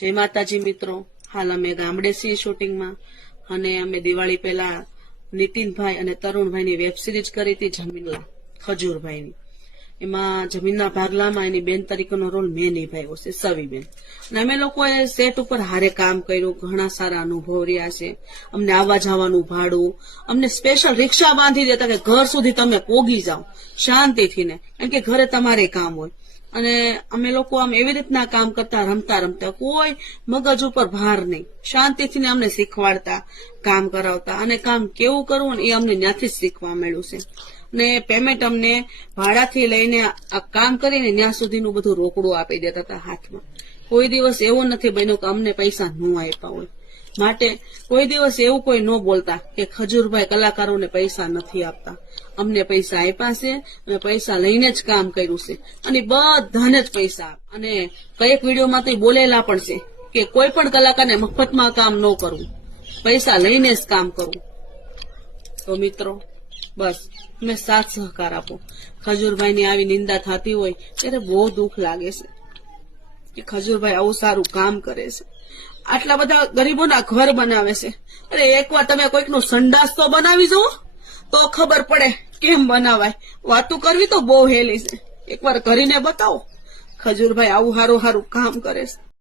જય માતાજી મિત્રો, હાલ અમે ગામડે છીએ શૂટિંગમાં અને અમે દિવાળી પહેલા નીતિનભાઈ અને તરુણભાઈની વેબ સિરીઝ કરી હતી જમીનલા ખજૂરભાઈની. એમાં જમીનના ભાગલામાં એની બેન તરીકેનો રોલ મેં નિભાવ્યો છે, સવીબેન. અને અમે લોકોએ સેટ ઉપર હારે કામ કર્યું, ઘણા સારા અનુભવ રહ્યા છે. અમને આવવા જવાનું ભાડું, અમને સ્પેશિયલ રિક્ષા બાંધી દેતા કે ઘર સુધી તમે પોગી જાઓ શાંતિથી ને, કારણ કે ઘરે તમારે કામ હોય. અને અમે લોકો આમ એવી રીતના કામ કરતા, રમતા રમતા, કોઈ મગજ ઉપર ભાર નહીં, શાંતિથી અમને શીખવાડતા, કામ કરાવતા. અને કામ કેવું કરવું ને એ અમને ત્યાંથી જ શીખવા મળ્યું છે. ને પેમેન્ટ અમને ભાડાથી લઈને આ કામ કરીને ત્યાં સુધીનું બધું રોકડું આપી દેતા હતા હાથમાં. કોઈ દિવસ એવો નથી બન્યો કે અમને પૈસા ન આપ્યા હોય. માટે કોઈ દિવસ એવું કોઈ ન બોલતા કે ખજૂરભાઈ કલાકારોને પૈસા નથી આપતા. અમને પૈસા આપ્યા છે, અમે પૈસા લઈને જ કામ કર્યું છે અને બધાને જ પૈસા. અને કઈક વિડીયોમાં તો બોલેલા પણ છે કે કોઈ પણ કલાકારને મફતમાં કામ ન કરવું, પૈસા લઈને જ કામ કરવું. તો મિત્રો બસ તમે સાથ સહકાર આપો. ખજૂરભાઈની આવી નિંદા થતી હોય ત્યારે બહુ દુઃખ લાગે છે કે ખજૂરભાઈ આવું સારું કામ કરે છે, આટલા બધા ગરીબોના ઘર બનાવે છે. અરે એકવાર તમે કોઈકનું સંડાસ તો બનાવી જુઓ તો ખબર પડે કેમ બનાવાય. વાતું કરવી તો બહુ હેલી છે, એકવાર કરીને બતાવો. ખજૂરભાઈ આવું સારું કામ કરે છે.